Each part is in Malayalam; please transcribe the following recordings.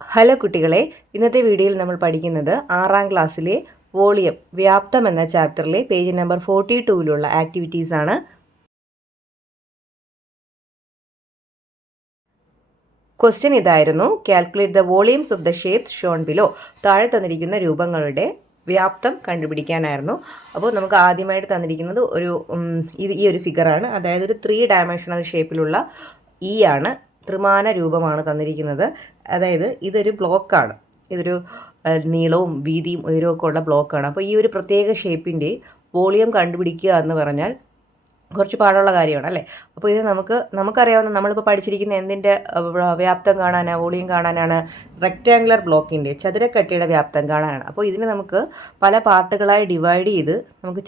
ഹലോ കുട്ടികളെ, ഇന്നത്തെ വീഡിയോയിൽ നമ്മൾ പഠിക്കുന്നത് 6ാം ക്ലാസ്സിലെ വോളിയം വ്യാപ്തം എന്ന ചാപ്റ്ററിലെ പേജ് നമ്പർ 42ലുള്ള ആക്ടിവിറ്റീസ് ആണ്. ക്വസ്റ്റ്യൻ ഇതായിരുന്നു: calculate the volumes of the shapes Sean below. താഴെ തന്നിരിക്കുന്ന രൂപങ്ങളുടെ വ്യാപ്തം കണ്ടുപിടിക്കാനായിരുന്നു. അപ്പോൾ നമുക്ക് ആദ്യമായിട്ട് തന്നിരിക്കുന്നത് ഈ ഒരു ഫിഗറാണ്. അതായത് ഒരു 3 ഡയമെൻഷണൽ ഷേപ്പിലുള്ള ആണ്, ത്രിമാന രൂപമാണ് തന്നിരിക്കുന്നത്. അതായത് ഇതൊരു ബ്ലോക്കാണ്, ഇതൊരു നീളവും വീതിയും ഉയരവും ഒക്കെ ഉള്ള ബ്ലോക്കാണ്. അപ്പോൾ ഈ ഒരു പ്രത്യേക ഷേപ്പിൻ്റെ വോളിയം കണ്ടുപിടിക്കുക എന്ന് പറഞ്ഞാൽ കുറച്ച് പാടുള്ള കാര്യമാണ് അല്ലേ. അപ്പോൾ ഇത് നമുക്കറിയാവുന്ന, നമ്മളിപ്പോൾ പഠിച്ചിരിക്കുന്ന എന്തിൻ്റെ വ്യാപ്തം കാണാനാണ്, വോളിയം കാണാനാണ്? റെക്റ്റാങ്കുലർ ബ്ലോക്കിൻ്റെ, ചതുരക്കട്ടയുടെ വ്യാപ്തം കാണാനാണ്. അപ്പോൾ ഇതിനെ നമുക്ക് പല പാർട്ടുകളായി ഡിവൈഡ് ചെയ്ത് നമുക്ക്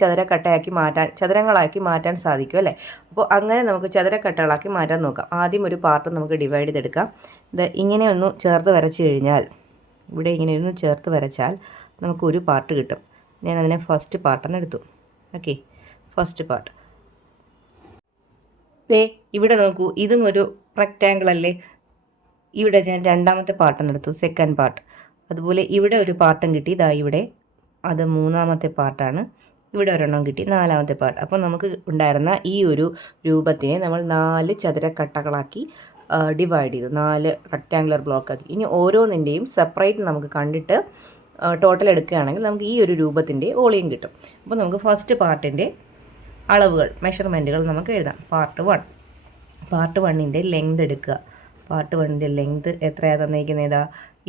ചതുരങ്ങളാക്കി മാറ്റാൻ സാധിക്കും അല്ലേ. അപ്പോൾ അങ്ങനെ നമുക്ക് ചതുരക്കട്ടകളാക്കി മാറ്റാൻ നോക്കാം. ആദ്യം ഒരു പാർട്ട് നമുക്ക് ഡിവൈഡ് ചെയ്തെടുക്കാം. ഇത് ഇങ്ങനെ ഒന്ന് ചേർത്ത് വരച്ച് കഴിഞ്ഞാൽ, ഇവിടെ ഇങ്ങനെ ഒന്ന് ചേർത്ത് വരച്ചാൽ നമുക്കൊരു പാർട്ട് കിട്ടും. ഞാനതിനെ ഫസ്റ്റ് പാർട്ടെന്ന് എടുത്തു. Okay, first part. ഇവിടെ നോക്കൂ, ഇതും ഒരു റെക്റ്റാങ്കിൾ അല്ലേ. ഇവിടെ ഞാൻ രണ്ടാമത്തെ പാർട്ടെന്ന് എടുത്തു, സെക്കൻഡ് പാർട്ട്. അതുപോലെ ഇവിടെ ഒരു പാർട്ടും കിട്ടി, ഇവിടെ അത് മൂന്നാമത്തെ പാർട്ടാണ്. ഇവിടെ ഒരെണ്ണം കിട്ടി, നാലാമത്തെ പാർട്ട്. അപ്പോൾ നമുക്ക് ഉണ്ടായിരുന്ന ഈ ഒരു രൂപത്തിനെ നമ്മൾ 4 ചതുരക്കട്ടകളാക്കി ഡിവൈഡ് ചെയ്തു, 4 റെക്റ്റാങ്കുലർ ബ്ലോക്കാക്കി. ഇനി ഓരോന്നിൻ്റെയും സെപ്പറേറ്റ് നമുക്ക് കണ്ടിട്ട് ടോട്ടൽ എടുക്കുകയാണെങ്കിൽ നമുക്ക് ഈ ഒരു രൂപത്തിൻ്റെ വോളിയം കിട്ടും. അപ്പോൾ നമുക്ക് ഫസ്റ്റ് പാർട്ടിൻ്റെ അളവുകൾ, മെഷർമെൻറ്റുകൾ നമുക്ക് എഴുതാം. പാർട്ട് 1ൻ്റെ ലെങ്ത് എടുക്കുക. പാർട്ട് 1ൻ്റെ ലെങ്ത് എത്രയാണ് തന്നിരിക്കുന്നത്?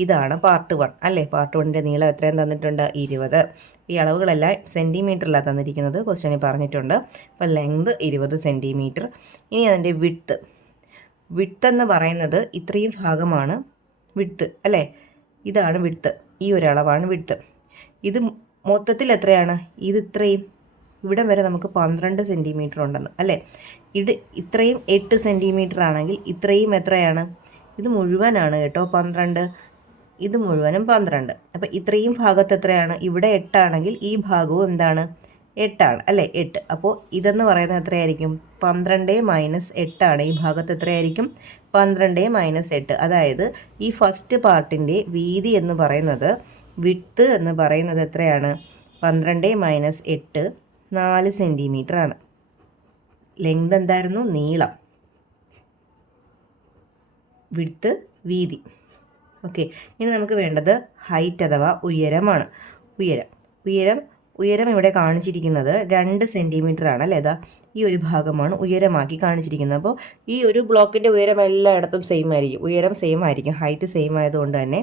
ഇതാണ് പാർട്ട് 1 അല്ലേ. പാർട്ട് 1ൻ്റെ നീളം എത്രയും തന്നിട്ടുണ്ട്? 20. ഈ അളവുകളെല്ലാം സെൻറ്റിമീറ്ററിലാണ് തന്നിരിക്കുന്നത്, ക്വസ്റ്റ്യനിൽ പറഞ്ഞിട്ടുണ്ട്. അപ്പോൾ ലെങ്ത് 20 സെൻറ്റിമീറ്റർ. ഇനി അതിൻ്റെ വിഡ്ത്ത് എന്ന് പറയുന്നത് ഇത്രയും ഭാഗമാണ് വിഡ്ത്ത് അല്ലേ. ഇതാണ് വിഡ്ത്ത്, ഈ ഒരളവാണ് വിഡ്ത്ത്. ഇത് മൊത്തത്തിൽ എത്രയാണ്? ഇത് ഇത്രയും, ഇവിടം വരെ നമുക്ക് 12 സെൻറ്റിമീറ്റർ ഉണ്ടെന്ന് അല്ലേ. ഇത്രയും 8 സെൻറ്റിമീറ്റർ ആണെങ്കിൽ ഇത്രയും എത്രയാണ്? ഇത് മുഴുവനാണ് കേട്ടോ, 12. ഇത് മുഴുവനും 12. അപ്പോൾ ഇത്രയും ഭാഗത്ത് എത്രയാണ്? ഇവിടെ 8 ആണെങ്കിൽ ഈ ഭാഗവും എന്താണ്? 8 ആണ് അല്ലേ, 8. അപ്പോൾ ഇതെന്ന് പറയുന്നത് എത്രയായിരിക്കും? 12 മൈനസ് 8 ആണ്. ഈ ഭാഗത്ത് എത്രയായിരിക്കും? 12 മൈനസ് 8. അതായത് ഈ ഫസ്റ്റ് പാർട്ടിൻ്റെ വീതി എന്ന് പറയുന്നത്, വിഡ്ത്ത് എന്ന് പറയുന്നത് എത്രയാണ്? 12 മൈനസ് 8, 4 സെൻറ്റിമീറ്റർ ആണ്. ലെങ്ത് എന്തായിരുന്നു? നീളം. വിഡ്ത്ത് വീതി. ഓക്കെ, ഇനി നമുക്ക് വേണ്ടത് ഹൈറ്റ് അഥവാ ഉയരമാണ്. ഉയരം ഇവിടെ കാണിച്ചിരിക്കുന്നത് 2 സെൻറ്റിമീറ്റർ ആണ് അല്ലേ. ഈ ഒരു ഭാഗമാണ് ഉയരമാക്കി കാണിച്ചിരിക്കുന്നത്. അപ്പോൾ ഈ ഒരു ബ്ലോക്കിൻ്റെ ഉയരം എല്ലായിടത്തും സെയിം ആയിരിക്കും, ഉയരം സെയിം ആയിരിക്കും. ഹൈറ്റ് സെയിം ആയതുകൊണ്ട് തന്നെ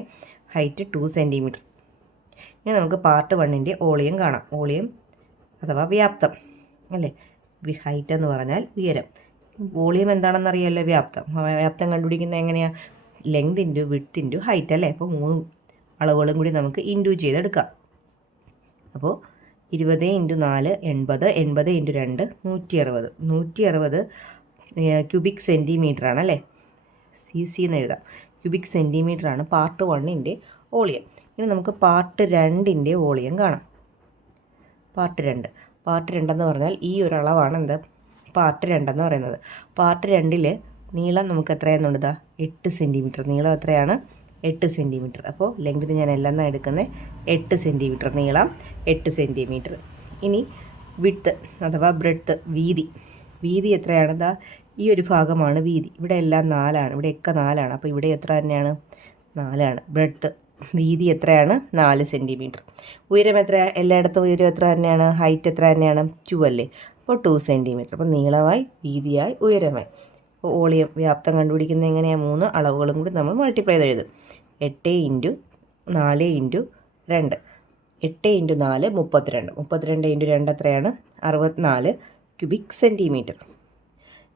ഹൈറ്റ് 2 സെൻറ്റിമീറ്റർ. ഇനി നമുക്ക് പാർട്ട് 1ൻ്റെ വോളിയം കാണാം. വോളിയം അഥവാ വ്യാപ്തം അല്ലേ. ഹൈറ്റ് എന്ന് പറഞ്ഞാൽ ഉയരം, വോളിയം എന്താണെന്നറിയാമല്ലോ, വ്യാപ്തം കണ്ടുപിടിക്കുന്നത് എങ്ങനെയാണ്? Length into width into height അല്ലേ. അപ്പോൾ 3 അളവുകളും കൂടി നമുക്ക് ഇൻറ്റു ചെയ്തെടുക്കാം. അപ്പോൾ 20 × 4 80, 80 × 2 160. 160 ക്യൂബിക് സെൻറ്റിമീറ്റർ ആണ് അല്ലേ. CC എന്ന് എഴുതാം. ക്യൂബിക് സെൻറ്റിമീറ്റർ ആണ് പാർട്ട് 1ൻ്റെ വോളിയം. ഇനി നമുക്ക് പാർട്ട് 2ൻ്റെ വോളിയം കാണാം. പാർട്ട് 2 എന്ന് പറഞ്ഞാൽ ഈ ഒരു അളവാണ് പാർട്ട് 2 എന്ന് പറയുന്നത്. പാർട്ട് 2ൽ നീളം നമുക്ക് എത്രയാണെന്നുണ്ട്? 8 സെൻറ്റിമീറ്റർ. നീളം എത്രയാണ്? 8 സെൻറ്റിമീറ്റർ. അപ്പോൾ ലെങ്തിന് ഞാൻ എല്ലാം എടുക്കുന്നത് 8 സെൻറ്റിമീറ്റർ, നീളം 8 സെൻറ്റിമീറ്റർ. ഇനി വിഡ്ത്ത് അഥവാ ബ്രെഡ്ത്ത്, വീതി എത്രയാണ്? ഈ ഒരു ഭാഗമാണ് വീതി. ഇവിടെ എല്ലാം 4 ആണ്, ഇവിടെയൊക്കെ 4 ആണ്. അപ്പോൾ ഇവിടെ എത്ര തന്നെയാണ്? 4 ആണ്. ബ്രെഡ്ത്ത് വീതി എത്രയാണ്? 4 സെൻറ്റിമീറ്റർ. ഉയരം എത്ര? എല്ലായിടത്തും ഉയരം എത്ര തന്നെയാണ്? ഹൈറ്റ് എത്ര തന്നെയാണ്? 2 അല്ലേ. അപ്പോൾ 2 സെൻറ്റിമീറ്റർ. അപ്പോൾ നീളമായി, വീതിയായി, ഉയരമായി. അപ്പോൾ വോളിയം വ്യാപ്തം കണ്ടുപിടിക്കുന്നത് എങ്ങനെയാണ്? 3 അളവുകളും കൂടി നമ്മൾ മൾട്ടിപ്ലൈ ചെയ്ത് എഴുതും. 8 × 4 × 2. 8 × 4 32. 32 × 2 എത്രയാണ്? 64 ക്യൂബിക് സെൻറ്റിമീറ്റർ.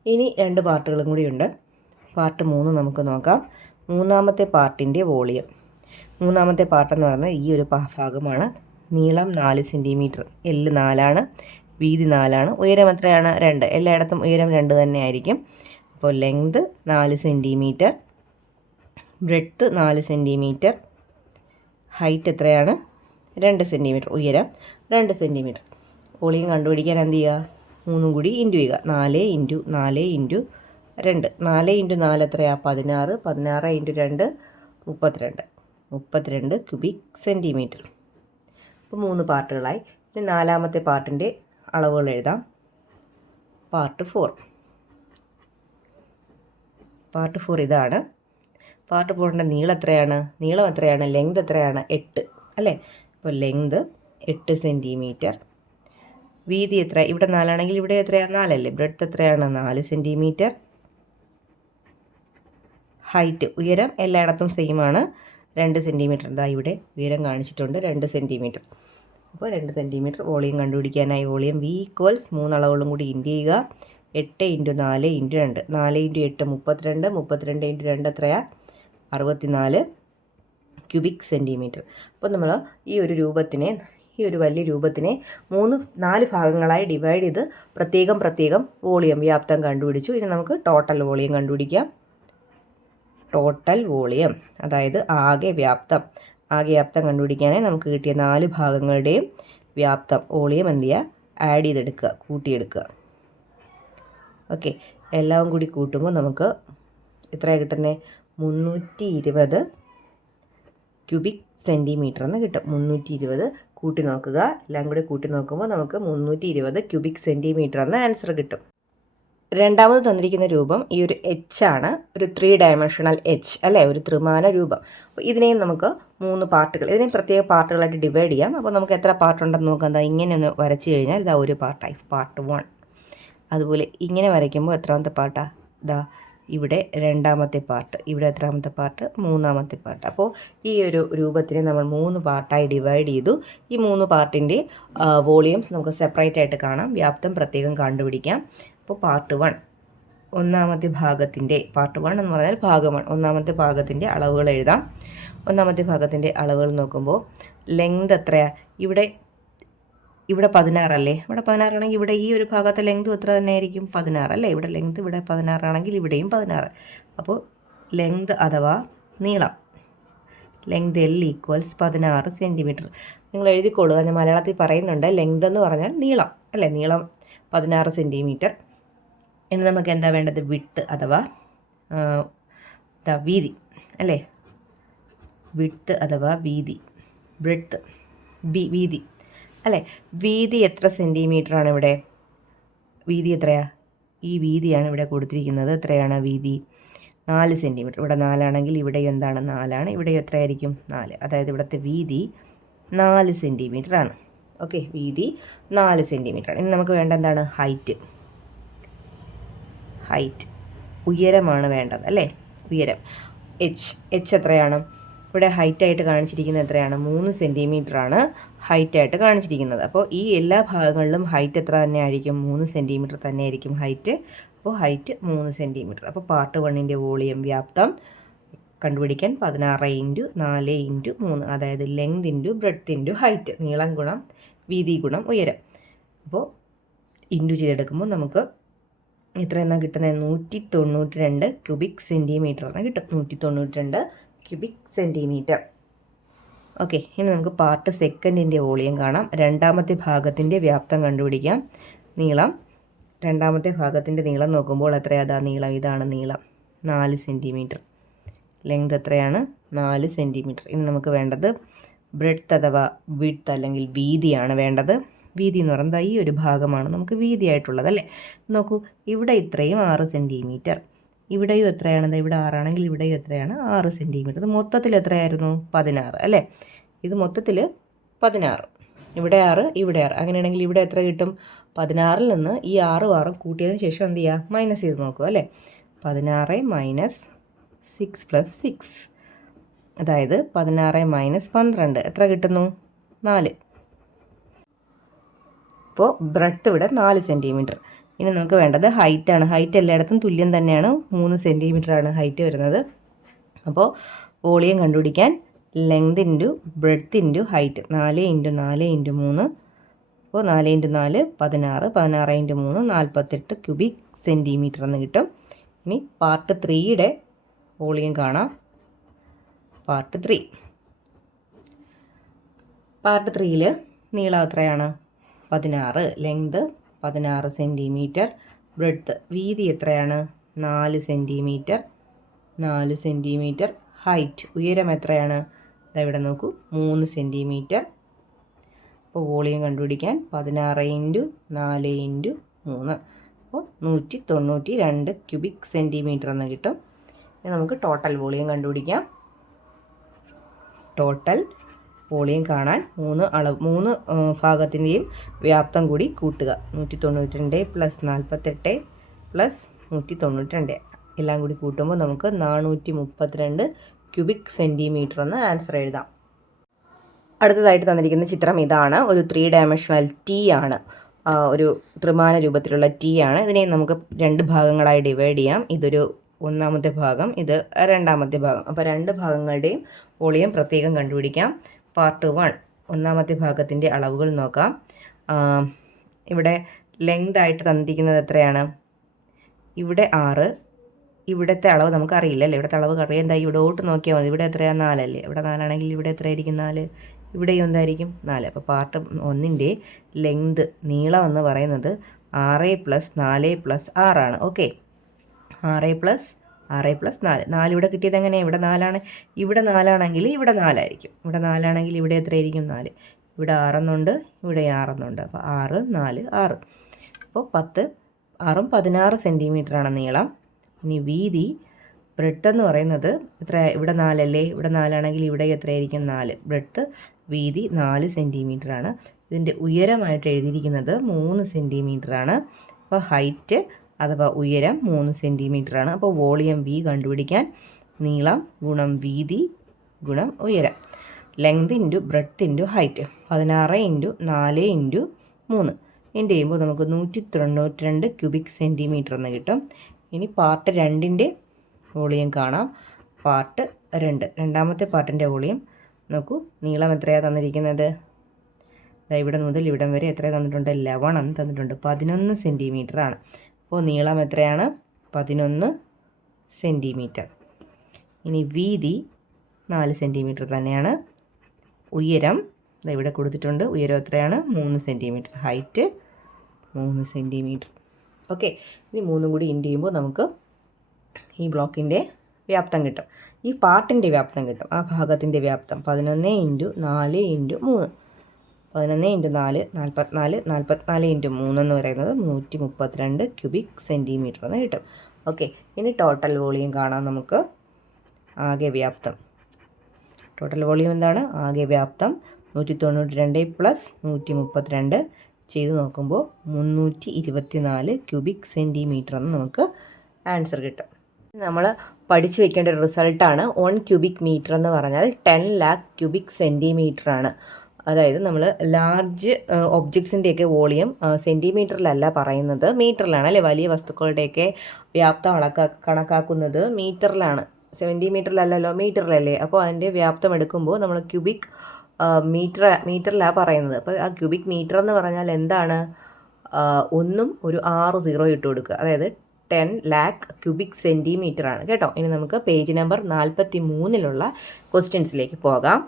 ഇനി 2 പാർട്ടുകളും കൂടിയുണ്ട്. പാർട്ട് 3 നമുക്ക് നോക്കാം. മൂന്നാമത്തെ പാർട്ടിൻ്റെ വോളിയം. മൂന്നാമത്തെ പാർട്ടെന്ന് പറയുന്നത് ഈ ഒരു ഭാഗമാണ്. നീളം 4 സെൻറ്റിമീറ്റർ, L 4 ആണ്, വീതി 4 ആണ്. ഉയരം എത്രയാണ്? 2. എല്ലായിടത്തും ഉയരം 2 തന്നെ ആയിരിക്കും. അപ്പോൾ length 4 centimetre, breadth 4 centimetre, height എത്രയാണ്? 2 സെൻറ്റിമീറ്റർ, ഉയരം 2 സെൻറ്റിമീറ്റർ. വോളിയം കണ്ടുപിടിക്കാൻ എന്ത് ചെയ്യുക? 3 കൂടി ഇൻറ്റു ചെയ്യുക. 4 × 4 × 2. 4 × 4 എത്രയാണ്? 16. 16 × 2 32 ക്യൂബിക് സെൻറ്റിമീറ്റർ. അപ്പോൾ 3 പാർട്ടുകളായി. ഇനി നാലാമത്തെ പാർട്ടിൻ്റെ അളവുകൾ എഴുതാം. പാർട്ട് 4 ഇതാണ്. പാർട്ട് 4ൻ്റെ നീളം എത്രയാണ്? ലെങ്ത് എത്രയാണ്? 8 അല്ലേ? അപ്പോൾ ലെങ്ത് 8 സെൻറ്റിമീറ്റർ. വീതി എത്ര? ഇവിടെ 4 ആണെങ്കിൽ ഇവിടെ എത്രയാണ്? 4 അല്ലേ? ബ്രെഡ്ത്ത് എത്രയാണ്? 4 സെൻറ്റിമീറ്റർ. ഹൈറ്റ് ഉയരം എല്ലായിടത്തും സെയിം ആണ്, 2 സെൻറ്റിമീറ്റർ. ഇതാ ഇവിടെ ഉയരം കാണിച്ചിട്ടുണ്ട്, 2 സെൻറ്റിമീറ്റർ. അപ്പോൾ 2 സെൻറ്റിമീറ്റർ. വോളിയം കണ്ടുപിടിക്കാനായി വോളിയം V = 3 അളവുകളും കൂടി ഇൻറ്റു ചെയ്യുക. 8 × 4 × 2. 4 × 8 32. 32 × 2 എത്രയാണ്? 64 ക്യൂബിക് സെൻറ്റിമീറ്റർ. അപ്പോൾ നമ്മൾ ഈ ഒരു വലിയ രൂപത്തിനെ 4 ഭാഗങ്ങളായി ഡിവൈഡ് ചെയ്ത് പ്രത്യേകം വോളിയം വ്യാപ്തം കണ്ടുപിടിച്ചു. ഇനി നമുക്ക് ടോട്ടൽ വോളിയം കണ്ടുപിടിക്കാം. ടോട്ടൽ വോളിയം അതായത് ആകെ വ്യാപ്തം കണ്ടുപിടിക്കാനായി നമുക്ക് കിട്ടിയ 4 ഭാഗങ്ങളുടെയും വ്യാപ്തം വോളിയം എന്ത് ചെയ്യുക? ആഡ് ചെയ്തെടുക്കുക, കൂട്ടിയെടുക്കുക. ഓക്കെ, എല്ലാം കൂടി കൂട്ടുമ്പോൾ നമുക്ക് എത്രയാണ് കിട്ടുന്നത്? 320 ക്യൂബിക് സെൻറ്റിമീറ്റർ എന്ന് കിട്ടും. 320 കൂട്ടി നോക്കുക. എല്ലാം കൂടി കൂട്ടി നോക്കുമ്പോൾ നമുക്ക് 320 ക്യൂബിക് സെൻറ്റിമീറ്റർ എന്ന ആൻസർ കിട്ടും. രണ്ടാമത് തന്നിരിക്കുന്ന രൂപം ഈ ഒരു H ആണ്, ഒരു 3 ഡയമെൻഷണൽ H അല്ലേ, ഒരു ത്രിമാന രൂപം. അപ്പോൾ ഇതിനെയും നമുക്ക് 3 പാർട്ടുകൾ, ഇതിനെയും പ്രത്യേക പാർട്ടുകളായിട്ട് ഡിവൈഡ് ചെയ്യാം. അപ്പോൾ നമുക്ക് എത്ര പാർട്ടുണ്ടെന്ന് നോക്കാം. എന്താ ഇങ്ങനെ ഒന്ന് വരച്ച് കഴിഞ്ഞാൽ ഇതാ ഒരു പാർട്ടായി, പാർട്ട് 1. അതുപോലെ ഇങ്ങനെ വരയ്ക്കുമ്പോൾ എത്രാമത്തെ പാർട്ടാണ്? ഇതാ ഇവിടെ രണ്ടാമത്തെ പാർട്ട്, ഇവിടെ എത്രാമത്തെ പാർട്ട്? മൂന്നാമത്തെ പാർട്ട്. അപ്പോൾ ഈ ഒരു രൂപത്തിനെ നമ്മൾ 3 പാർട്ടായി ഡിവൈഡ് ചെയ്തു. ഈ 3 പാർട്ടിൻ്റെ വോളിയംസ് നമുക്ക് സെപ്പറേറ്റ് ആയിട്ട് കാണാം, വ്യാപ്തം പ്രത്യേകം കണ്ടുപിടിക്കാം. അപ്പോൾ പാർട്ട് 1 ഒന്നാമത്തെ ഭാഗത്തിൻ്റെ, പാർട്ട് 1 എന്ന് പറഞ്ഞാൽ ഭാഗം 1, ഒന്നാമത്തെ ഭാഗത്തിൻ്റെ അളവുകൾ എഴുതാം. ഒന്നാമത്തെ ഭാഗത്തിൻ്റെ അളവുകൾ നോക്കുമ്പോൾ ലെങ്ത് എത്രയാണ്? ഇവിടെ 16 അല്ലേ? ഇവിടെ 16 ആണെങ്കിൽ ഇവിടെ ഈ ഒരു ഭാഗത്തെ ലെങ്ത് എത്ര തന്നെ ആയിരിക്കും? 16 അല്ലേ? ഇവിടെ ലെങ്ത് ഇവിടെ 16 ആണെങ്കിൽ ഇവിടെയും 16. അപ്പോൾ ലെങ്ത് അഥവാ നീളം, ലെങ്ത് L = 16 സെൻറ്റിമീറ്റർ. നിങ്ങൾ എഴുതിക്കൊള്ളുക, ഞാൻ മലയാളത്തിൽ പറയുന്നുണ്ട്. ലെങ്ത് എന്ന് പറഞ്ഞാൽ നീളം അല്ലേ? നീളം 16 സെൻറ്റിമീറ്റർ. ഇനി നമുക്ക് എന്താ വേണ്ടത്? വിഡ്ത്ത് അഥവാ വീതി അല്ലേ? വിഡ്ത്ത് അഥവാ വീതി, ബ്രെഡ്ത്ത് വീതി അല്ലേ? വീതി എത്ര സെൻറ്റിമീറ്ററാണ് ഇവിടെ? വീതി എത്രയാണ്? ഈ വീതിയാണ് ഇവിടെ കൊടുത്തിരിക്കുന്നത്. എത്രയാണ് വീതി? 4 സെൻറ്റിമീറ്റർ. ഇവിടെ 4 ആണെങ്കിൽ ഇവിടെ എന്താണ്? 4 ആണ്. ഇവിടെ എത്രയായിരിക്കും? 4. അതായത് ഇവിടുത്തെ വീതി 4 സെൻറ്റിമീറ്റർ ആണ്. ഓക്കെ, വീതി 4 സെൻറ്റിമീറ്റർ ആണ്. ഇനി നമുക്ക് വേണ്ട എന്താണ്? ഹൈറ്റ് ഉയരമാണ് വേണ്ടത് അല്ലേ? ഉയരം H എത്രയാണ്? ഇവിടെ ഹൈറ്റായിട്ട് കാണിച്ചിരിക്കുന്നത് എത്രയാണ്? 3 സെൻറ്റിമീറ്റർ ആണ് ഹൈറ്റായിട്ട് കാണിച്ചിരിക്കുന്നത്. അപ്പോൾ ഈ എല്ലാ ഭാഗങ്ങളിലും ഹൈറ്റ് എത്ര തന്നെ ആയിരിക്കും? 3 സെൻറ്റിമീറ്റർ തന്നെ ആയിരിക്കും ഹൈറ്റ്. അപ്പോൾ ഹൈറ്റ് 3 സെൻറ്റിമീറ്റർ. അപ്പോൾ പാർട്ട് 1ൻ്റെ വോളിയം വ്യാപ്തം കണ്ടുപിടിക്കാൻ 16 × 4 × 3, അതായത് ലെങ്ത് × ബ്രെഡ്ത്ത് × ഹൈറ്റ്, നീളം ഗുണം വീതി ഗുണം ഉയരം. അപ്പോൾ ഇൻറ്റു ചെയ്തെടുക്കുമ്പോൾ നമുക്ക് എത്ര എന്നാണ് കിട്ടുന്നത്? 192 ക്യൂബിക് സെൻറ്റിമീറ്റർ എന്ന് കിട്ടും. 192 ക്യൂബിക് സെൻറ്റിമീറ്റർ. ഓക്കെ, ഇനി നമുക്ക് പാർട്ട് 2ൻ്റെ വോളിയം കാണാം. രണ്ടാമത്തെ ഭാഗത്തിൻ്റെ വ്യാപ്തം കണ്ടുപിടിക്കാം. നീളം, രണ്ടാമത്തെ ഭാഗത്തിൻ്റെ നീളം നോക്കുമ്പോൾ എത്രയാ? നീളം ഇതാണ് നീളം, 4 സെൻറ്റിമീറ്റർ. ലെങ്ത് എത്രയാണ്? 4 സെൻറ്റിമീറ്റർ. ഇനി നമുക്ക് വേണ്ടത് ബ്രെഡ്ത്ത് അഥവാ വിഡ്ത്ത് അല്ലെങ്കിൽ വീതിയാണ് വേണ്ടത്. വീതി എന്ന് പറയുന്നത് ഈ ഒരു ഭാഗമാണ് നമുക്ക് വീതിയായിട്ടുള്ളത് അല്ലേ? നോക്കൂ, ഇവിടെ ഇത്രയും 6 സെൻറ്റിമീറ്റർ, ഇവിടെയും എത്രയാണ്? ഇവിടെ 6 ആണെങ്കിൽ ഇവിടെയും എത്രയാണ്? 6 സെൻറ്റിമീറ്റർ. ഇത് മൊത്തത്തിൽ എത്രയായിരുന്നു? 16 അല്ലേ? ഇത് മൊത്തത്തിൽ 16, ഇവിടെ 6 ഇവിടെ 6. അങ്ങനെയാണെങ്കിൽ ഇവിടെ എത്ര കിട്ടും? 16-ൽ നിന്ന് ഈ 6 കൂട്ടിയതിന് ശേഷം എന്ത് ചെയ്യുക? മൈനസ് ചെയ്ത് നോക്കുക അല്ലേ? 16 - 6 + 6, അതായത് 16 - 12 എത്ര കിട്ടുന്നു? 4. അപ്പോൾ ബ്രെഡ്ത്ത് ഇവിടെ 4 സെൻറ്റിമീറ്റർ. ഇനി നമുക്ക് വേണ്ടത് ഹൈറ്റാണ്. ഹൈറ്റ് എല്ലായിടത്തും തുല്യം തന്നെയാണ്, 3 സെൻറ്റിമീറ്ററാണ് ഹൈറ്റ് വരുന്നത്. അപ്പോൾ വോളിയം കണ്ടുപിടിക്കാൻ ലെങ്ത് × ബ്രെഡ്ത്ത് × ഹൈറ്റ്, 4 × 4 × 3. അപ്പോൾ 4 × 4 16, 16 × 3 48 ക്യൂബിക് സെൻറ്റിമീറ്റർ എന്ന് കിട്ടും. ഇനി പാർട്ട് 3യുടെ വോളിയം കാണാം. പാർട്ട് 3യിൽ നീളം എത്രയാണ്? 16, ലെങ്ത് 16 സെൻറ്റിമീറ്റർ, ബ്രെഡ്ത്ത് വീതി എത്രയാണ്? 4 സെൻറ്റിമീറ്റർ, ഹൈറ്റ് ഉയരം എത്രയാണ്? ഇവിടെ നോക്കൂ 3 സെൻറ്റിമീറ്റർ. അപ്പോൾ വോളിയം കണ്ടുപിടിക്കാൻ 16 × 4 × 3 അപ്പോൾ 192 ക്യൂബിക് സെൻറ്റിമീറ്റർ എന്ന് കിട്ടും. ഇനി നമുക്ക് ടോട്ടൽ വോളിയം കണ്ടുപിടിക്കാം. ടോട്ടൽ വോളിയം കാണാൻ 3 ഭാഗത്തിൻ്റെയും വ്യാപ്തം കൂടി കൂട്ടുക. 192 + 48 + 192 എല്ലാം കൂടി കൂട്ടുമ്പോൾ നമുക്ക് 432 ക്യൂബിക് സെൻറ്റിമീറ്റർ എന്ന് ആൻസർ എഴുതാം. അടുത്തതായിട്ട് തന്നിരിക്കുന്ന ചിത്രം ഇതാണ്. ഒരു 3 ഡയമെൻഷണൽ T ആണ്. ഒരു ത്രിമാന രൂപത്തിലുള്ള T ആണ്. ഇതിനെ നമുക്ക് 2 ഭാഗങ്ങളായി ഡിവൈഡ് ചെയ്യാം. ഇതൊരു ഒന്നാമത്തെ ഭാഗം, ഇത് രണ്ടാമത്തെ ഭാഗം. അപ്പോൾ 2 ഭാഗങ്ങളുടെയും വോളിയം പ്രത്യേകം കണ്ടുപിടിക്കാം. പാർട്ട് 1 ഒന്നാമത്തെ ഭാഗത്തിൻ്റെ അളവുകൾ നോക്കാം. ഇവിടെ ലെങ്ത് ആയിട്ട് തന്നിരിക്കുന്നത് എത്രയാണ്? ഇവിടെ 6. ഇവിടുത്തെ അളവ് നമുക്കറിയില്ല അല്ലേ? ഇവിടുത്തെ അളവ് അറിയേണ്ട, ഇവിടോട്ട് നോക്കിയാൽ മതി. ഇവിടെ എത്രയാണ്? 4 അല്ലേ? ഇവിടെ 4 ആണെങ്കിൽ ഇവിടെ എത്രയായിരിക്കും? 4. ഇവിടെയും എന്തായിരിക്കും? 4. അപ്പോൾ പാർട്ട് 1ൻ്റെ ലെങ്ത് നീളം എന്ന് പറയുന്നത് 6 + 4 + 6 ആണ്. ഓക്കെ, 6 + 4. 4 ഇവിടെ കിട്ടിയത് എങ്ങനെയാണ്? ഇവിടെ 4 ആണ്. ഇവിടെ 4 ആണെങ്കിൽ ഇവിടെ 4 ആയിരിക്കും. ഇവിടെ 4 ആണെങ്കിൽ ഇവിടെ എത്രയായിരിക്കും? 4. ഇവിടെ 6 എന്നുണ്ട്, ഇവിടെ 6 എന്നുണ്ട്. അപ്പോൾ 6, 4, 6. അപ്പോൾ 10, 6, 16 സെൻറ്റിമീറ്ററാണ് നീളം. ഇനി വീതി, ബ്രെഡ്ത്ത് എന്ന് പറയുന്നത് എത്ര? ഇവിടെ 4 അല്ലേ? ഇവിടെ 4 ആണെങ്കിൽ ഇവിടെ എത്രയായിരിക്കും? 4. ബ്രെഡ്ത്ത്, വീതി 4 സെൻറ്റിമീറ്ററാണ്. ഇതിൻ്റെ ഉയരമായിട്ട് എഴുതിയിരിക്കുന്നത് 3 സെൻറ്റിമീറ്ററാണ്. അപ്പോൾ ഹൈറ്റ് അഥവാ ഉയരം 3 സെൻറ്റിമീറ്ററാണ്. അപ്പോൾ വോളിയം V കണ്ടുപിടിക്കാൻ നീളം ഗുണം വീതി ഗുണം ഉയരം. ലെങ്ത് × ബ്രെഡ്ത്ത് × ഹൈറ്റ് 16 × 4 × 3 എൻ്റെ ചെയ്യുമ്പോൾ നമുക്ക് 192 ക്യൂബിക് സെൻറ്റിമീറ്റർ എന്ന് കിട്ടും. ഇനി പാർട്ട് 2ൻ്റെ വോളിയം കാണാം. പാർട്ട് 2, രണ്ടാമത്തെ പാർട്ടിൻ്റെ വോളിയം നോക്കൂ. നീളം എത്രയാണ് തന്നിരിക്കുന്നത്? ഇവിടെ മുതൽ ഇവിടം വരെ എത്ര തന്നിട്ടുണ്ട്? 11 എന്ന് തന്നിട്ടുണ്ട്. 11 സെൻറ്റിമീറ്ററാണ്. അപ്പോൾ നീളം എത്രയാണ്? 11 സെൻറ്റിമീറ്റർ. ഇനി വീതി 4 സെൻറ്റിമീറ്റർ തന്നെയാണ്. ഉയരം ഇവിടെ കൊടുത്തിട്ടുണ്ട്. ഉയരം എത്രയാണ്? 3 സെൻറ്റിമീറ്റർ. Height 3 centimetre. ഓക്കെ, ഇനി 3 കൂടി ഇൻഡ് ചെയ്യുമ്പോൾ നമുക്ക് ഈ ബ്ലോക്കിൻ്റെ വ്യാപ്തം കിട്ടും. ഈ പാർട്ടിൻ്റെ വ്യാപ്തം കിട്ടും. ആ ഭാഗത്തിൻ്റെ വ്യാപ്തം 11 × 4 × 3. 11 × 4 44. 44 × 3 എന്ന് പറയുന്നത് 132 ക്യൂബിക് സെൻറ്റിമീറ്റർ എന്ന് കിട്ടും. ഓക്കെ, ഇനി ടോട്ടൽ വോളിയം കാണാം നമുക്ക്. ആകെ വ്യാപ്തം, ടോട്ടൽ വോളിയം എന്താണ്? ആകെ വ്യാപ്തം 192 + 132 ചെയ്ത് നോക്കുമ്പോൾ 324 ക്യൂബിക് സെൻറ്റിമീറ്റർ എന്ന് നമുക്ക് ആൻസർ കിട്ടും. നമ്മൾ പഠിച്ചു വെക്കേണ്ട ഒരു റിസൾട്ടാണ് 1 ക്യൂബിക് മീറ്റർ എന്ന് പറഞ്ഞാൽ 10 lakh ക്യൂബിക് സെൻറ്റിമീറ്റർ ആണ്. അതായത് നമ്മൾ ലാർജ് ഒബ്ജക്ട്സിൻ്റെയൊക്കെ വോളിയം സെൻറ്റിമീറ്ററിലല്ല പറയുന്നത്, മീറ്ററിലാണ് അല്ലേ? വലിയ വസ്തുക്കളുടെയൊക്കെ വ്യാപ്തം കണക്കാക്കുന്നത് മീറ്ററിലാണ്, സെൻറ്റിമീറ്ററിലല്ലല്ലോ, മീറ്ററിലല്ലേ? അപ്പോൾ അതിൻ്റെ വ്യാപ്തം എടുക്കുമ്പോൾ നമ്മൾ ക്യൂബിക് മീറ്ററിലാണ് പറയുന്നത്. അപ്പോൾ ആ ക്യൂബിക് മീറ്റർ എന്ന് പറഞ്ഞാൽ എന്താണ്? 1 ഒരു 6 0 ഇട്ട് കൊടുക്കുക. അതായത് 10 lakh ക്യൂബിക് സെൻറ്റിമീറ്റർ ആണ് കേട്ടോ. ഇനി നമുക്ക് പേജ് നമ്പർ 43 ക്വസ്റ്റ്യൻസിലേക്ക് പോകാം.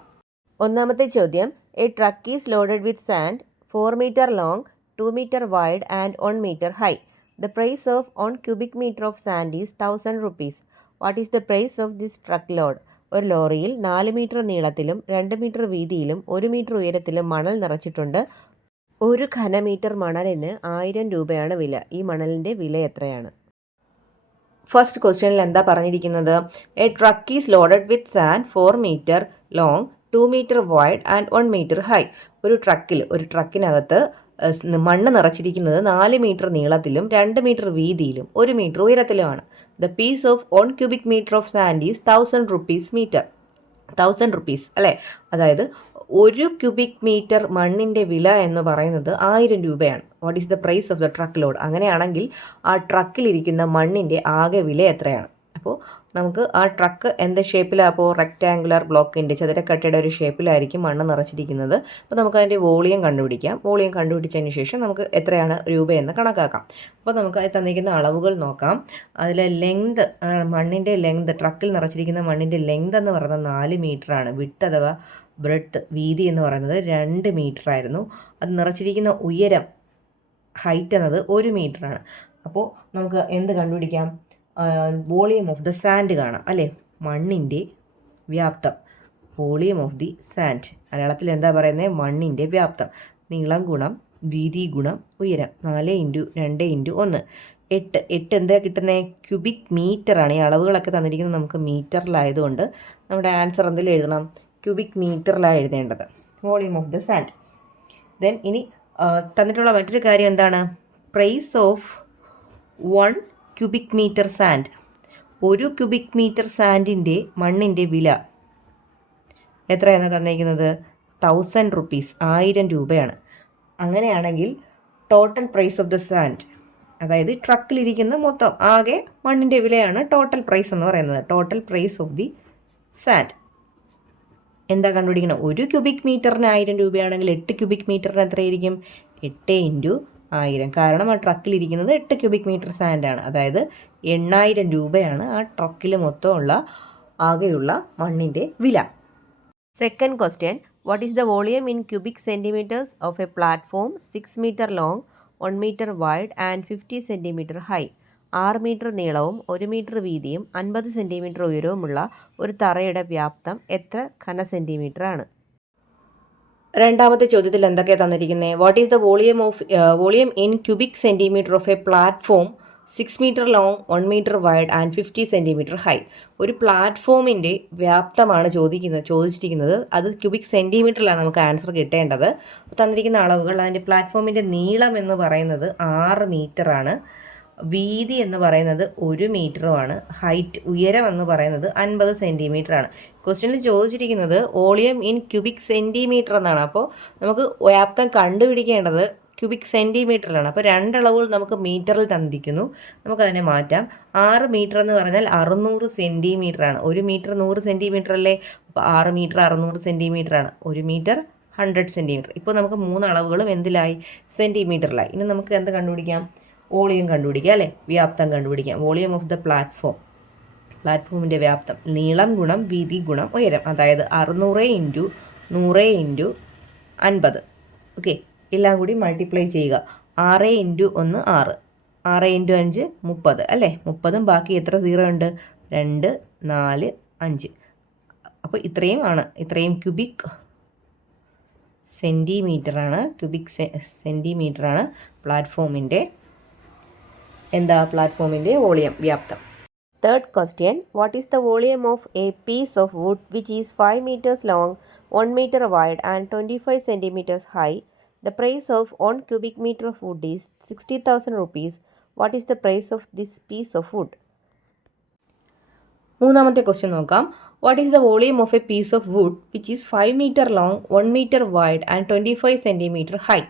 ഒന്നാമത്തെ ചോദ്യം, A truck is loaded with sand 4 meter long, 2 meter wide and 1 meter high. The price of 1 cubic meter of sand is 1000 rupees. What is the price of this truck load? ഒരു ലോറിയിൽ 4 മീറ്റർ നീളത്തിലും 2 മീറ്റർ വീതിയിലും 1 മീറ്റർ ഉയരത്തിലും മണൽ നിറച്ചിട്ടുണ്ട്. ഒരു ഘനമീറ്റർ മണലിന് 1000 രൂപയാണ് വില. ഈ മണലിൻ്റെ വില എത്രയാണ്? ഫസ്റ്റ് ക്വസ്റ്റ്യനിൽ എന്താ പറഞ്ഞിരിക്കുന്നത്? A truck is loaded with sand 4 meter long, 2 meter wide and 1 meter high. ഒരു ട്രക്കിനകത്ത് മണ്ണ് നിറച്ചിരിക്കുന്നത് 4 മീറ്റർ നീളത്തിലും 2 മീറ്റർ വീതിയിലും 1 മീറ്റർ ഉയരത്തിലുമാണ്. The piece of 1 cubic meter of sand is 1000 rupees metre. 1000 rupees അല്ലേ? അതായത് 1 cubic meter മണ്ണിൻ്റെ വില എന്ന് പറയുന്നത് 1000 രൂപയാണ്. What is the price of the truck load? അങ്ങനെയാണെങ്കിൽ ആ ട്രക്കിലിരിക്കുന്ന മണ്ണിൻ്റെ ആകെ വില എത്രയാണ്? അപ്പോൾ നമുക്ക് ആ ട്രക്ക് എന്ത് ഷേപ്പിലാണ്? അപ്പോൾ റെക്റ്റാങ്കുലർ ബ്ലോക്കിൻ്റെ ചതുരക്കട്ടയുടെ ഒരു ഷേപ്പിലായിരിക്കും മണ്ണ് നിറച്ചിരിക്കുന്നത്. അപ്പോൾ നമുക്ക് അതിൻ്റെ വോളിയം കണ്ടുപിടിക്കാം. വോളിയം കണ്ടുപിടിച്ചതിന് ശേഷം നമുക്ക് എത്രയാണ് രൂപയെന്ന് കണക്കാക്കാം. അപ്പോൾ നമുക്ക് തന്നിരിക്കുന്ന അളവുകൾ നോക്കാം. അതിൽ ലെങ്ത്, മണ്ണിൻ്റെ ലെങ്ത്, ട്രക്കിൽ നിറച്ചിരിക്കുന്ന മണ്ണിൻ്റെ ലെങ്ത് എന്ന് പറയുന്നത് 4 മീറ്ററാണ്. വിഡ്ത്ത് അഥവാ ബ്രെഡ്ത്ത്, വീതി എന്ന് പറയുന്നത് 2 മീറ്റർ ആയിരുന്നു. അത് നിറച്ചിരിക്കുന്ന ഉയരം, ഹൈറ്റ് എന്നത് 1 മീറ്ററാണ്. അപ്പോൾ നമുക്ക് എന്ത് കണ്ടുപിടിക്കാം? വോളിയം ഓഫ് ദ സാൻഡ് കാണാം അല്ലേ? മണ്ണിൻ്റെ വ്യാപ്തം. Volume of the sand. മലയാളത്തിൽ എന്താ പറയുന്നത്? മണ്ണിൻ്റെ വ്യാപ്തം. നീളം ഗുണം വീതി ഗുണം ഉയരം. 4 × 2 × 1. 8 എന്താ കിട്ടുന്നത്? ക്യൂബിക് മീറ്ററാണ്. ഈ അളവുകളൊക്കെ തന്നിരിക്കുന്നത് നമുക്ക് മീറ്ററിലായതുകൊണ്ട് നമ്മുടെ ആൻസർ എന്തെങ്കിലും എഴുതണം? ക്യൂബിക് മീറ്ററിലാണ് എഴുതേണ്ടത്. Volume of the sand. Then ഇനി തന്നിട്ടുള്ള മറ്റൊരു കാര്യം എന്താണ്? Price of 1 cubic metre sand. 1 cubic metre സാൻഡിൻ്റെ മണ്ണിൻ്റെ വില എത്രയാണ് തന്നിരിക്കുന്നത്? 1000 റുപ്പീസ്, 1000 രൂപയാണ്. അങ്ങനെയാണെങ്കിൽ total price of the sand, അതായത് ട്രക്കിലിരിക്കുന്ന മൊത്തം ആകെ മണ്ണിൻ്റെ വിലയാണ് ടോട്ടൽ പ്രൈസ് എന്ന് പറയുന്നത്. Total price of the sand എന്താ കണ്ടുപിടിക്കണം? 1 ക്യൂബിക് മീറ്ററിന് 1000 രൂപയാണെങ്കിൽ 8 ക്യൂബിക് മീറ്ററിന് എത്രയായിരിക്കും? 8 × 1000. കാരണം ആ ട്രക്കിലിരിക്കുന്നത് 8 ക്യൂബിക് മീറ്റർ സാൻഡാണ്. അതായത് 8000 രൂപയാണ് ആ ട്രക്കിൽ മൊത്തമുള്ള ആകെയുള്ള മണ്ണിൻ്റെ വില. Second question, what is the volume in cubic centimeters of a platform 6 meter long, 1 meter wide and 50 centimeter high? 6 metre നീളവും 1 മീറ്റർ വീതിയും 50 സെൻറ്റിമീറ്റർ ഉയരവുമുള്ള ഒരു തറയുടെ വ്യാപ്തം എത്ര ഘന സെൻറ്റിമീറ്റർ ആണ്? രണ്ടാമത്തെ ചോദ്യത്തിൽ എന്തൊക്കെയാണ് തന്നിരിക്കുന്നത്? What is the volume in cubic centimetre of a platform 6 metre long, 1 metre wide and 50 centimetre high. ഒരു പ്ലാറ്റ്ഫോമിൻ്റെ വ്യാപ്തമാണ് ചോദിച്ചിരിക്കുന്നത്. അത് ക്യൂബിക് സെൻറ്റിമീറ്ററിലാണ് നമുക്ക് ആൻസർ കിട്ടേണ്ടത്. തന്നിരിക്കുന്ന അളവുകൾ, അതിൻ്റെ പ്ലാറ്റ്ഫോമിൻ്റെ നീളം എന്ന് പറയുന്നത് 6 മീറ്ററാണ്, വീതി എന്ന് പറയുന്നത് 1 മീറ്ററുമാണ്, ഹൈറ്റ് ഉയരം എന്ന് പറയുന്നത് 50 സെൻറ്റിമീറ്ററാണ്. ക്വസ്റ്റ്യനിൽ ചോദിച്ചിരിക്കുന്നത് വോളിയം ഇൻ ക്യൂബിക് സെൻറ്റിമീറ്റർ എന്നാണ്. അപ്പോൾ നമുക്ക് വ്യാപ്തം കണ്ടുപിടിക്കേണ്ടത് ക്യൂബിക് സെൻറ്റിമീറ്ററിലാണ്. അപ്പോൾ രണ്ടളവുകൾ നമുക്ക് മീറ്ററിൽ തന്നിരിക്കുന്നു, നമുക്കതിനെ മാറ്റാം. 6 മീറ്റർ എന്ന് പറഞ്ഞാൽ 600 സെൻറ്റിമീറ്ററാണ്. 1 മീറ്റർ 100 സെൻറ്റിമീറ്റർ അല്ലേ? അപ്പോൾ 6 മീറ്റർ 600 സെൻറ്റിമീറ്ററാണ്. 1 metre 100 centimetre. ഇപ്പോൾ നമുക്ക് 3 അളവുകളും എന്തിലായി? സെൻറ്റിമീറ്ററിലായി. ഇനി നമുക്ക് എന്ത് കണ്ടുപിടിക്കാം? വോളിയം കണ്ടുപിടിക്കാം അല്ലേ? വ്യാപ്തം കണ്ടുപിടിക്കാം. വോളിയം ഓഫ് ദ പ്ലാറ്റ്ഫോമിൻ്റെ വ്യാപ്തം നീളം ഗുണം വീതി ഗുണം ഉയരം. അതായത് 600 × 100 × 50. ഓക്കെ, എല്ലാം കൂടി മൾട്ടിപ്ലൈ ചെയ്യുക. 6 × 1 6, 6 × 5 30 അല്ലേ? 30ഉം ബാക്കി എത്ര 0 ഉണ്ട്? 2 4 5. അപ്പോൾ ഇത്രയും ക്യൂബിക് സെൻറ്റിമീറ്ററാണ് പ്ലാറ്റ്ഫോമിൻ്റെ വോളിയം, വ്യാപ്തം. Third question, what is the volume of a piece of wood which is 5 meters long, 1 meter wide and 25 centimeters high? The price of 1 cubic meter of wood is 60,000 rupees. What is the price of this piece of wood? മൂന്നാമത്തെ ക്വസ്റ്റ്യൻ നോക്കാം. What is the volume of a piece of wood which is 5 metre long, 1 metre wide and 25 centimetre high.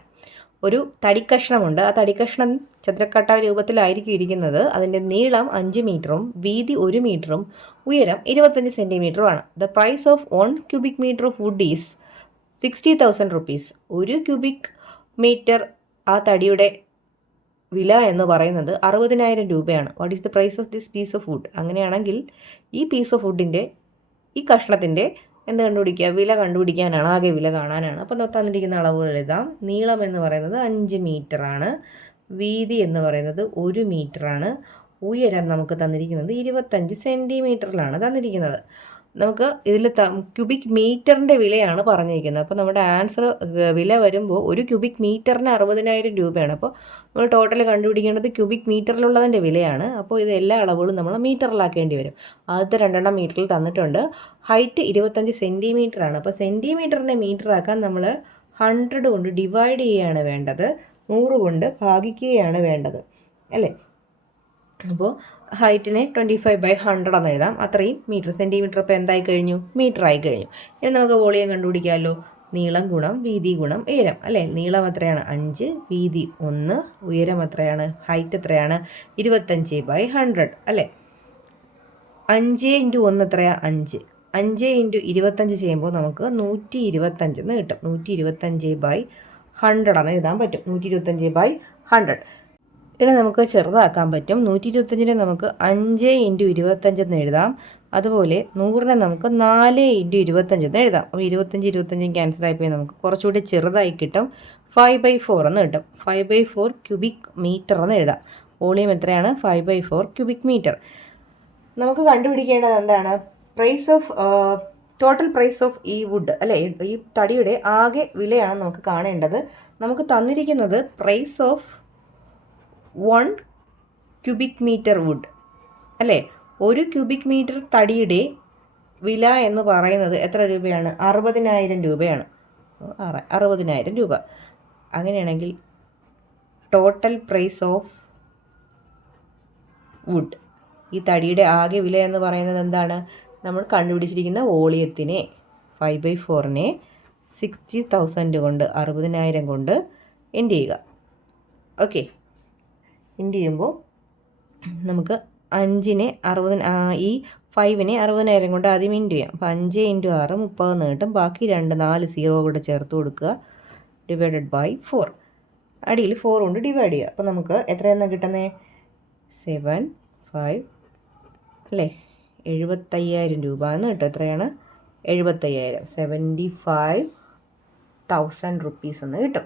ഒരു തടിക്കഷ്ണമുണ്ട്. ആ തടിക്കഷ്ണം ചതുരക്കട്ട രൂപത്തിലായിരിക്കും ഇരിക്കുന്നത്. അതിൻ്റെ നീളം 5 മീറ്ററും വീതി 1 മീറ്ററും ഉയരം 25 സെൻറ്റിമീറ്ററുമാണ്. The price of 1 cubic metre of wood is 60,000 rupees. 1 cubic metre ആ തടിയുടെ വില എന്ന് പറയുന്നത് 60,000 രൂപയാണ്. What is the price of this piece of wood? അങ്ങനെയാണെങ്കിൽ ഈ പീസ് ഓഫ് വുഡിൻ്റെ, ഈ കഷ്ണത്തിൻ്റെ എന്ത് കണ്ടുപിടിക്കുക? വില കണ്ടുപിടിക്കാനാണ്, ആകെ വില കാണാനാണ്. അപ്പോൾ തന്നിരിക്കുന്ന അളവുകൾ എഴുതാം. നീളം എന്ന് പറയുന്നത് 5 മീറ്ററാണ്, വീതി എന്ന് പറയുന്നത് 1 മീറ്ററാണ്, ഉയരം നമുക്ക് തന്നിരിക്കുന്നത് 25 സെൻറ്റിമീറ്ററിലാണ് തന്നിരിക്കുന്നത്. നമുക്ക് ഇതിൽ ക്യൂബിക് മീറ്ററിൻ്റെ വിലയാണ് പറഞ്ഞിരിക്കുന്നത്. അപ്പോൾ നമ്മുടെ ആൻസർ വില വരുമ്പോൾ 1 ക്യൂബിക് മീറ്ററിന് 60,000 രൂപയാണ്. അപ്പോൾ നമ്മൾ ടോട്ടൽ കണ്ടുപിടിക്കേണ്ടത് ക്യൂബിക് മീറ്ററിലുള്ളതിൻ്റെ വിലയാണ്. അപ്പോൾ ഇത് എല്ലാ അളവുകളും നമ്മൾ മീറ്ററിലാക്കേണ്ടി വരും. ആദ്യത്തെ 2 മീറ്ററിൽ തന്നിട്ടുണ്ട്. ഹൈറ്റ് 25 സെൻറ്റിമീറ്ററാണ്. അപ്പോൾ സെൻറ്റിമീറ്ററിനെ മീറ്ററാക്കാൻ നമ്മൾ 100 കൊണ്ട് ഡിവൈഡ് ചെയ്യുകയാണ് വേണ്ടത്, 100 കൊണ്ട് ഭാഗിക്കുകയാണ് വേണ്ടത് അല്ലേ? അപ്പോൾ ഹൈറ്റിനെ 25/100 എന്ന് എഴുതാം. അത്രയും മീറ്റർ. സെൻറ്റിമീറ്റർ ഇപ്പോൾ എന്തായി കഴിഞ്ഞു? മീറ്റർ ആയി കഴിഞ്ഞു. ഇനി നമുക്ക് വോളിയം കണ്ടുപിടിക്കാമല്ലോ. നീളം ഗുണം വീതി ഗുണം ഉയരം അല്ലേ? നീളം എത്രയാണ്? 5, വീതി 1, ഉയരം എത്രയാണ്? ഹൈറ്റ് എത്രയാണ്? 25/100 അല്ലേ? 5 × 1 എത്രയാണ്? 5. 5 × 25 ചെയ്യുമ്പോൾ നമുക്ക് 125 എന്ന് കിട്ടും. 125/100 എന്ന് എഴുതാൻ പറ്റും. 125/100. ഇതിനെ നമുക്ക് ചെറുതാക്കാൻ പറ്റും. 125നെ നമുക്ക് 5 × 25 എന്ന് എഴുതാം. അതുപോലെ 100നെ നമുക്ക് 4 × 25 എന്ന് എഴുതാം. അപ്പോൾ 25 ക്യാൻസൽ ആയിപ്പോയി നമുക്ക് കുറച്ചുകൂടി ചെറുതായി കിട്ടും. 5/4 എന്ന് കിട്ടും. 5/4 ക്യൂബിക് മീറ്റർ എന്ന് എഴുതാം. വോളിയം എത്രയാണ്? 5/4 ക്യൂബിക് മീറ്റർ. നമുക്ക് കണ്ടുപിടിക്കേണ്ടത് എന്താണ്? Price of total price of ഈ വുഡ് അല്ലേ, ഈ തടിയുടെ ആകെ വിലയാണ് നമുക്ക് കാണേണ്ടത്. നമുക്ക് തന്നിരിക്കുന്നത് price of 1 cubic metre wood അല്ലേ. 1 ക്യൂബിക് മീറ്റർ തടിയുടെ വില എന്ന് പറയുന്നത് എത്ര രൂപയാണ്? 60,000 രൂപയാണ്. 60,000 രൂപ. അങ്ങനെയാണെങ്കിൽ ടോട്ടൽ പ്രൈസ് ഓഫ് വുഡ്, ഈ തടിയുടെ ആകെ വില എന്ന് പറയുന്നത് എന്താണ്? നമ്മൾ കണ്ടുപിടിച്ചിരിക്കുന്ന വോളിയത്തിനെ 5/4നെ 60,000 കൊണ്ട് 60,000 കൊണ്ട് എൻഡ് ചെയ്യുക. ഓക്കെ, എൻഡ് ചെയ്യുമ്പോൾ നമുക്ക് 5നെ 60, ഈ 5നെ 60,000 കൊണ്ട് ആദ്യം ഇൻറ്റു ചെയ്യാം. അപ്പോൾ 5 × 6 30 കിട്ടും. ബാക്കി 4 സീറോ കൂടെ ചേർത്ത് കൊടുക്കുക. Divided by 4. അടിയിൽ 4 കൊണ്ട് ഡിവൈഡ് ചെയ്യുക. അപ്പോൾ നമുക്ക് എത്രയെന്നാണ് കിട്ടുന്നത്? 7, 5 അല്ലേ, 75,000 രൂപ എന്ന് കിട്ടും. എത്രയാണ്? 75,000, 75,000 റുപ്പീസ് എന്ന് കിട്ടും.